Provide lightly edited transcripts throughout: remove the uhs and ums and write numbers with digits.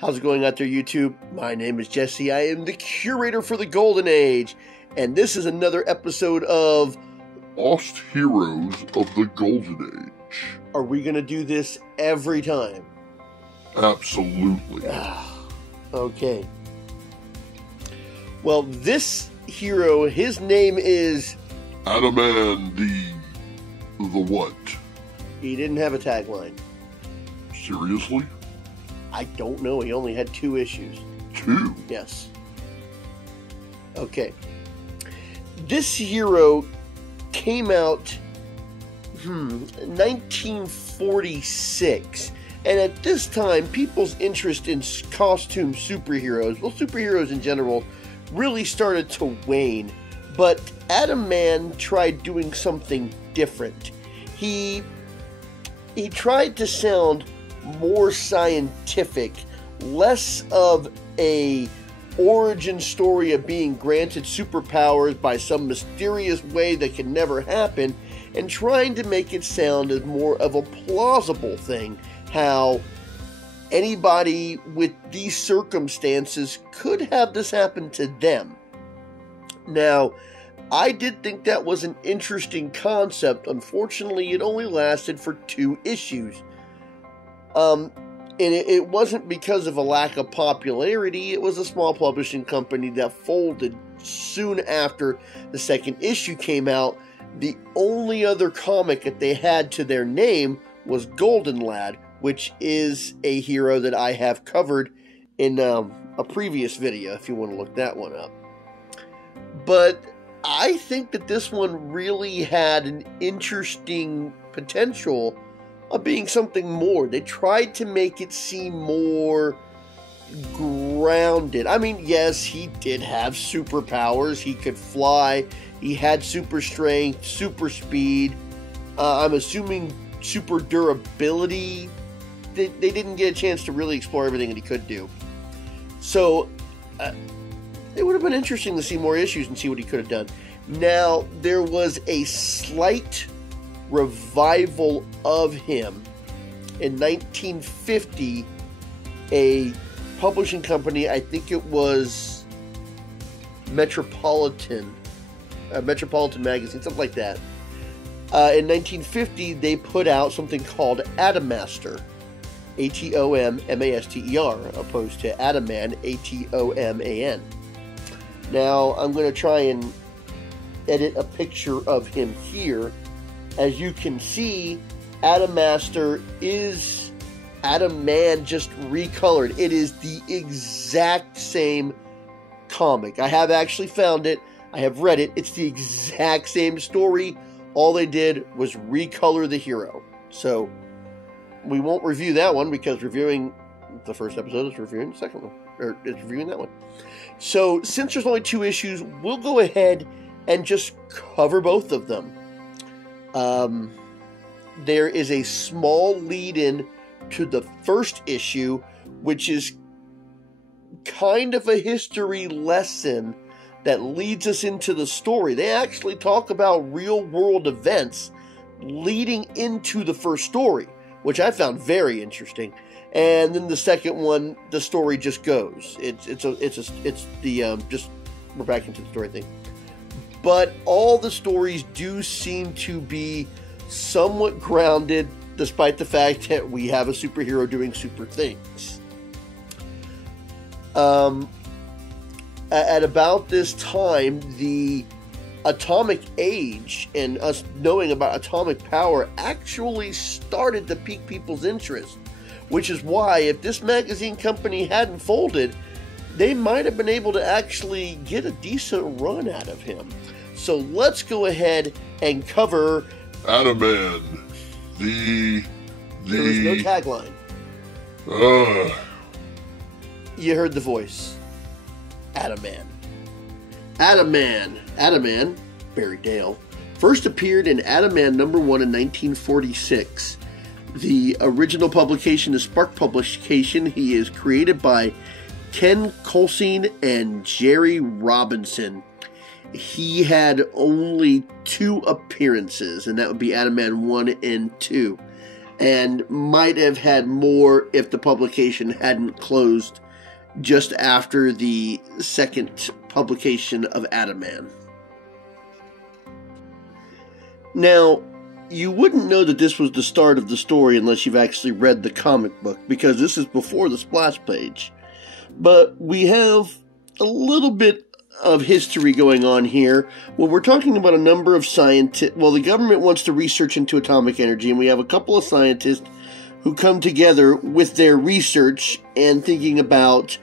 How's it going out there, YouTube? My name is Jesse. I am the curator for the Golden Age, and this is another episode of Lost Heroes of the Golden Age. Are we going to do this every time? Absolutely. Okay. Well, this hero, his name is... Atoman the what? He didn't have a tagline. Seriously? I don't know. He only had 2 issues. 2? Yes. Okay. This hero came out 1946. And at this time, people's interest in costume superheroes, well, superheroes in general, really started to wane. But Atoman tried doing something different. He tried to sound more scientific, less of a origin story of being granted superpowers by some mysterious way that can never happen, and trying to make it sound as more of a plausible thing, how anybody with these circumstances could have this happen to them. Now, I did think that was an interesting concept. Unfortunately, it only lasted for 2 issues. And it wasn't because of a lack of popularity. It was a small publishing company that folded soon after the 2nd issue came out. The only other comic that they had to their name was Golden Lad, which is a hero that I have covered in a previous video, if you want to look that one up. But I think that this one really had an interesting potential of being something more. They tried to make it seem more grounded. I mean, yes, he did have superpowers. He could fly. He had super strength, super speed. I'm assuming super durability. They didn't get a chance to really explore everything that he could do. So, it would have been interesting to see more issues and see what he could have done. Now, there was a slight revival of him in 1950. A publishing company, I think it was Metropolitan magazine, something like that. In 1950, they put out something called Atomaster, Atommaster, opposed to Atoman, Atoman. Now, I'm going to try and edit a picture of him here. As you can see, Atomaster is Atoman, just recolored. It is the exact same comic. I have actually found it. I have read it. It's the exact same story. All they did was recolor the hero. So, we won't review that one because reviewing the first episode is reviewing the second one. Or it's reviewing that one. So, since there's only 2 issues, we'll go ahead and just cover both of them. There is a small lead-in to the first issue, which is kind of a history lesson that leads us into the story. They actually talk about real-world events leading into the first story, which I found very interesting. And then the second one, the story just goes. We're back into the story thing. But all the stories do seem to be somewhat grounded, despite the fact that we have a superhero doing super things. At about this time, the atomic age and us knowing about atomic power actually started to pique people's interest, which is why if this magazine company hadn't folded, they might have been able to actually get a decent run out of him. So let's go ahead and cover Atoman. There is no tagline. You heard the voice. Atoman. Atoman, Barry Dale, first appeared in Atoman #1 in 1946. The original publication is Spark Publication. He is created by Ken Colsine and Jerry Robinson. He had only 2 appearances, and that would be Atoman 1 and 2. and might have had more if the publication hadn't closed just after the second publication of Atoman. Now, you wouldn't know that this was the start of the story unless you've actually read the comic book, because this is before the splash page. But we have a little bit of history going on here. Well, we're talking about a number of scientists. Well, the government wants to research into atomic energy, and we have a couple of scientists who come together with their research and thinking about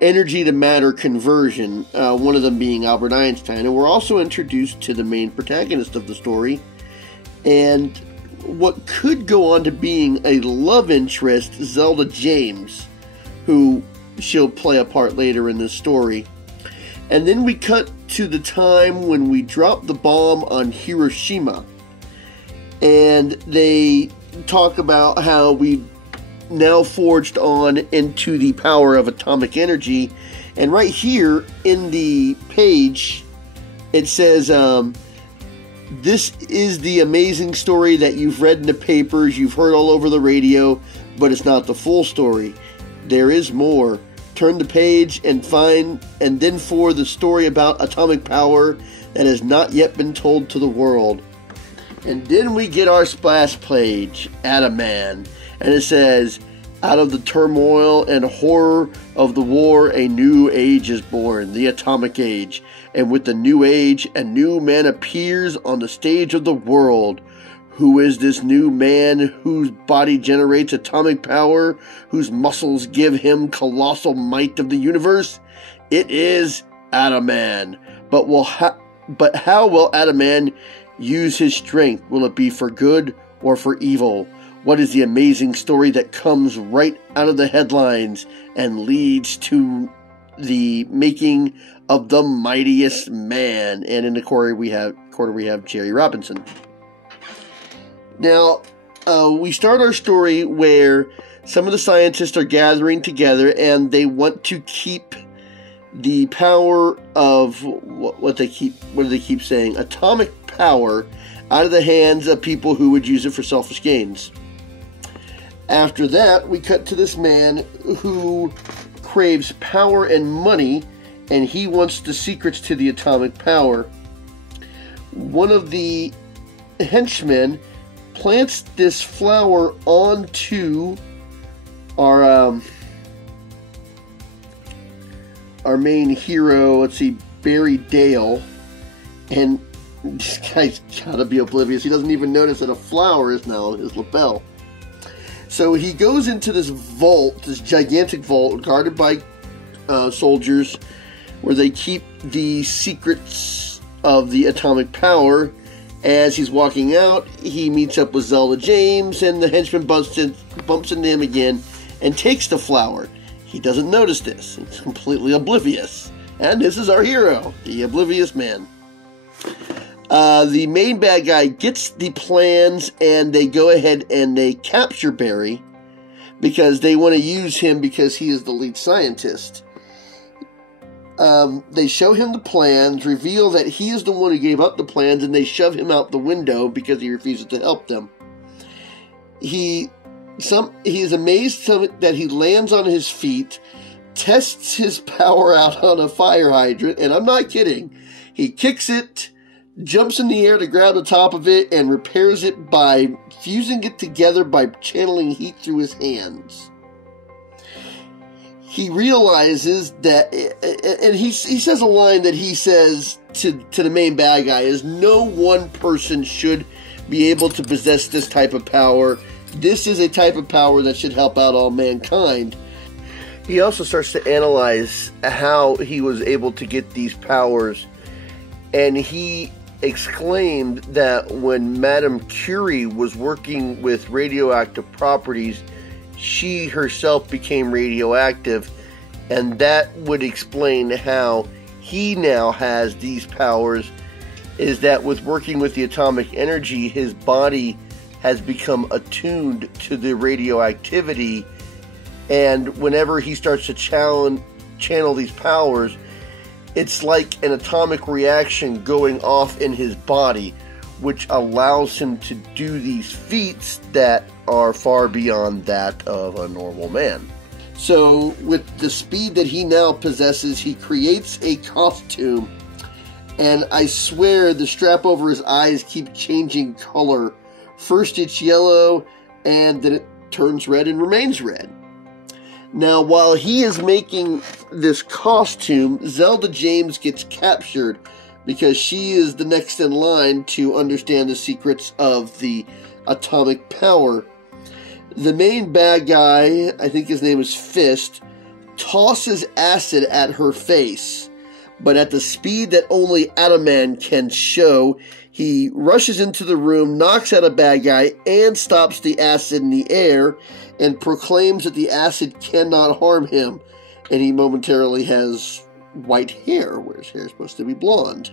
energy to matter conversion, one of them being Albert Einstein. And we're also introduced to the main protagonist of the story, and what could go on to being a love interest, Zelda James, who she'll play a part later in this story. And then we cut to the time when we drop the bomb on Hiroshima, and they talk about how we now forged on into the power of atomic energy. And right here in the page, it says, this is the amazing story that you've read in the papers, you've heard all over the radio, but it's not the full story. There is more. Turn the page and then for the story about atomic power that has not yet been told to the world. And then we get our splash page, Atoman, and it says, out of the turmoil and horror of the war, a new age is born, the atomic age. And with the new age, a new man appears on the stage of the world. Who is this new man whose body generates atomic power, whose muscles give him colossal might of the universe? It is Atoman. But how will Atoman use his strength? Will it be for good or for evil? What is the amazing story that comes right out of the headlines and leads to the making of the mightiest man? And in the quarter we have Jerry Robinson. Now, we start our story where some of the scientists are gathering together and they want to keep the power of what do they keep saying? Atomic power out of the hands of people who would use it for selfish gains. After that, we cut to this man who craves power and money, and he wants the secrets to the atomic power. One of the henchmen plants this flower onto our main hero, let's see, Barry Dale, and this guy's gotta be oblivious. He doesn't even notice that a flower is now his lapel. So he goes into this vault, this gigantic vault, guarded by soldiers, where they keep the secrets of the atomic power. As he's walking out, he meets up with Zelda James, and the henchman bumps into him again and takes the flower. He doesn't notice this. He's completely oblivious. And this is our hero, the oblivious man. The main bad guy gets the plans, and they go ahead and they capture Barry because they want to use him because he is the lead scientist. They show him the plans, reveal that he is the one who gave up the plans, and they shove him out the window because he refuses to help them. He is amazed that he lands on his feet, tests his power out on a fire hydrant, and I'm not kidding. He kicks it, jumps in the air to grab the top of it, and repairs it by fusing it together by channeling heat through his hands. He realizes that, and he says a line that he says to the main bad guy, is no one person should be able to possess this type of power. This is a type of power that should help out all mankind. He also starts to analyze how he was able to get these powers, and he exclaimed that when Madame Curie was working with radioactive properties, she herself became radioactive, and that would explain how he now has these powers, is that with working with the atomic energy, his body has become attuned to the radioactivity, and whenever he starts to channel these powers, it's like an atomic reaction going off in his body, which allows him to do these feats that are far beyond that of a normal man. So, with the speed that he now possesses, he creates a costume, and I swear the strap over his eyes keeps changing color. First it's yellow, and then it turns red and remains red. Now, while he is making this costume, Zelda James gets captured because she is the next in line to understand the secrets of the atomic power. The main bad guy, I think his name is Fist, tosses acid at her face, but at the speed that only Atoman can show, he rushes into the room, knocks out a bad guy, and stops the acid in the air, and proclaims that the acid cannot harm him, and he momentarily has white hair, where his hair is supposed to be blonde.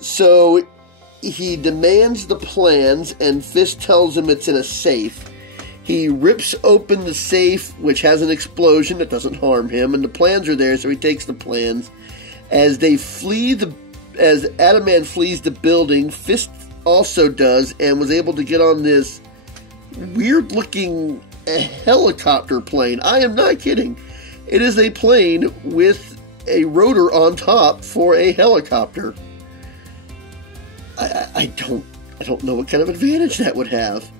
So he demands the plans, and Fist tells him it's in a safe. He rips open the safe, which has an explosion that doesn't harm him, and the plans are there, so he takes the plans. As Atoman flees the building, Fist also does, and was able to get on this weird-looking helicopter plane. I am not kidding. It is a plane with a rotor on top for a helicopter. I don't know what kind of advantage that would have.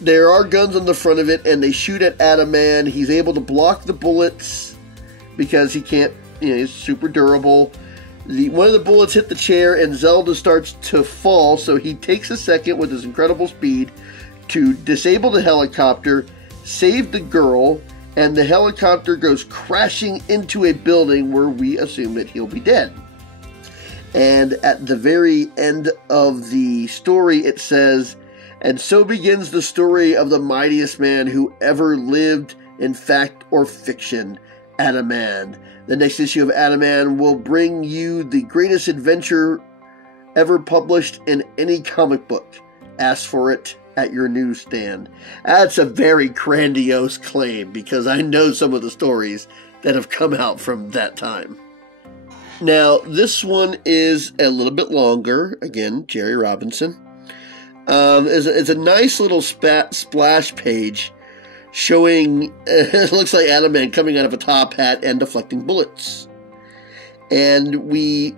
There are guns on the front of it, and they shoot at Atoman. He's able to block the bullets because he can't, he's super durable. One of the bullets hit the chair, and Zelda starts to fall, so he takes a second with his incredible speed to disable the helicopter, save the girl, and the helicopter goes crashing into a building where we assume that he'll be dead. And at the very end of the story, it says, "And so begins the story of the mightiest man who ever lived in fact or fiction, Atoman. The next issue of Atoman will bring you the greatest adventure ever published in any comic book. Ask for it at your newsstand." That's a very grandiose claim, because I know some of the stories that have come out from that time. Now, this one is a little bit longer. Again, Jerry Robinson. It's a nice little splash page showing, it looks like Atoman coming out of a top hat and deflecting bullets. And we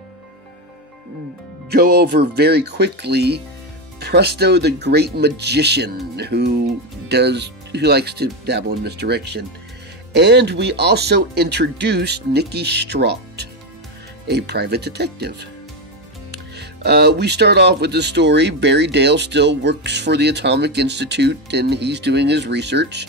go over very quickly Presto the Great Magician, who likes to dabble in misdirection. And we also introduce Nikki Straught, a private detective. We start off with the story. Barry Dale still works for the Atomic Institute, and he's doing his research.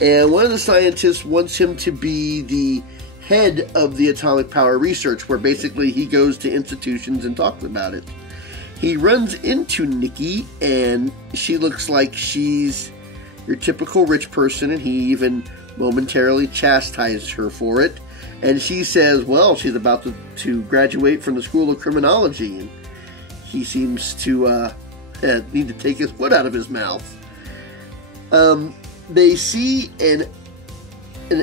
And one of the scientists wants him to be the head of the atomic power research, where basically he goes to institutions and talks about it. He runs into Nikki, and she looks like she's your typical rich person, and he even momentarily chastises her for it. And she says, well, she's about to graduate from the School of Criminology, and he seems to need to take his foot out of his mouth. They see an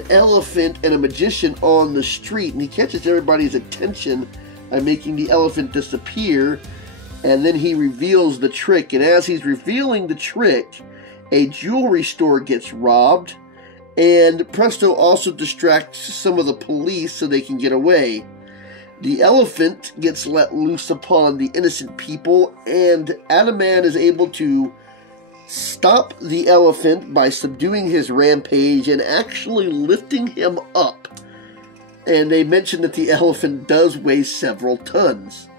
elephant and a magician on the street, and he catches everybody's attention by making the elephant disappear, and then he reveals the trick. And as he's revealing the trick, a jewelry store gets robbed, and Presto also distracts some of the police so they can get away. The elephant gets let loose upon the innocent people, and Atoman is able to stop the elephant by subduing his rampage and actually lifting him up. And they mention that the elephant does weigh several tons.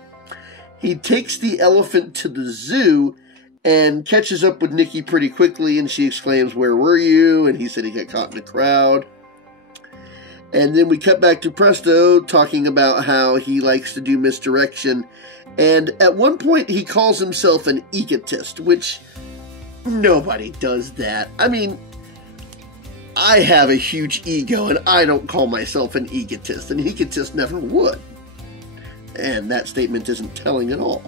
He takes the elephant to the zoo and catches up with Nikki pretty quickly, and she exclaims, "Where were you?" And he said he got caught in a crowd. And then we cut back to Presto talking about how he likes to do misdirection. And at one point he calls himself an egotist, which nobody does that. I mean, I have a huge ego, and I don't call myself an egotist. An egotist never would. And that statement isn't telling at all.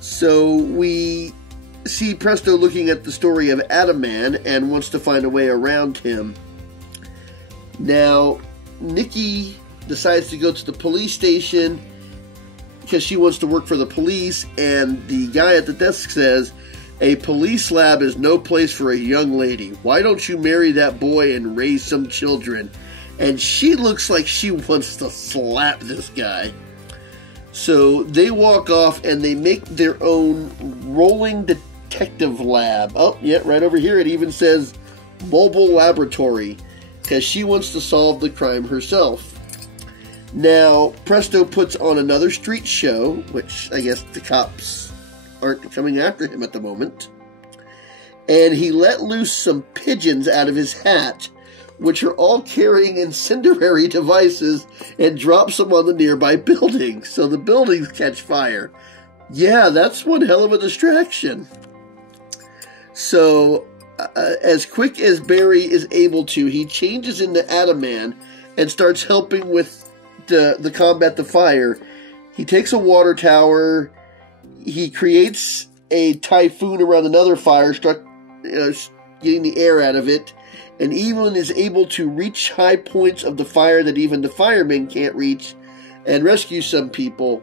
So we see Presto looking at the story of Atoman and wants to find a way around him. Now, Nikki decides to go to the police station because she wants to work for the police, and the guy at the desk says, "A police lab is no place for a young lady. Why don't you marry that boy and raise some children?" And she looks like she wants to slap this guy. So they walk off and they make their own rolling detective lab. Oh, yeah, right over here it even says mobile laboratory, because she wants to solve the crime herself. Now, Presto puts on another street show, which I guess the cops aren't coming after him at the moment. And he let loose some pigeons out of his hat, which are all carrying incendiary devices, and drops them on the nearby buildings, so the buildings catch fire. Yeah, that's one hell of a distraction. So, as quick as Barry is able to, he changes into Atoman and starts helping with the combat the fire. He takes a water tower, he creates a typhoon around another fire, getting the air out of it, and even is able to reach high points of the fire that even the firemen can't reach, and rescue some people.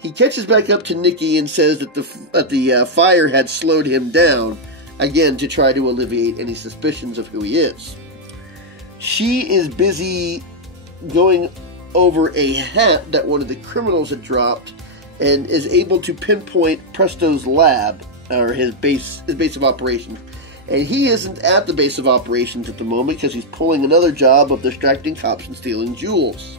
He catches back up to Nikki and says that the fire had slowed him down, again to try to alleviate any suspicions of who he is. She is busy going over a hat that one of the criminals had dropped, and is able to pinpoint Presto's lab, or his base of operations. And he isn't at the base of operations at the moment because he's pulling another job of distracting cops and stealing jewels.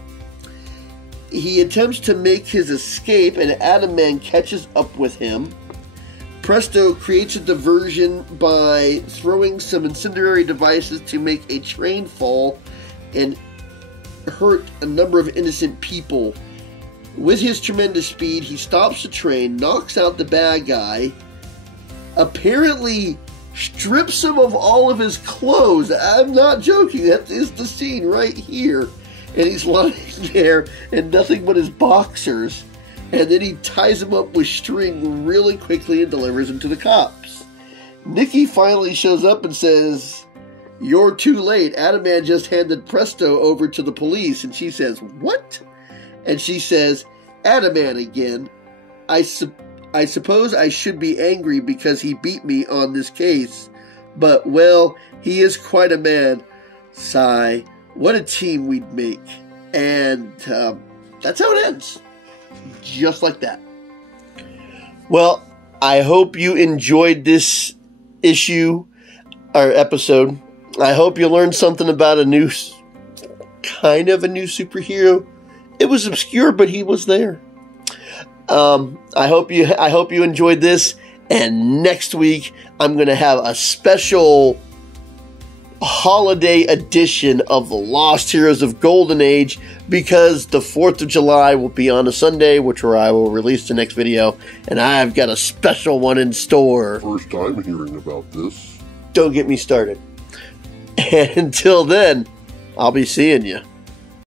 He attempts to make his escape, and Atoman catches up with him. Presto creates a diversion by throwing some incendiary devices to make a train fall and hurt a number of innocent people. With his tremendous speed, he stops the train, knocks out the bad guy, apparently strips him of all of his clothes. I'm not joking, that is the scene right here. And he's lying there in nothing but his boxers. And then he ties him up with string really quickly and delivers him to the cops. Nikki finally shows up and says, "You're too late. Atoman just handed Presto over to the police." And she says, "What?" And she says, "Atoman again. I suppose I should be angry because he beat me on this case. But, well, he is quite a man. Sigh. What a team we'd make." And that's how it ends. Just like that. Well, I hope you enjoyed this issue, or episode. I hope you learned something about a new superhero. It was obscure, but he was there. I hope you enjoyed this, and next week I'm going to have a special holiday edition of the Lost Heroes of Golden Age, because the 4th of July will be on a Sunday, where I will release the next video, and I've got a special one in store. First time hearing about this. Don't get me started. And until then, I'll be seeing you.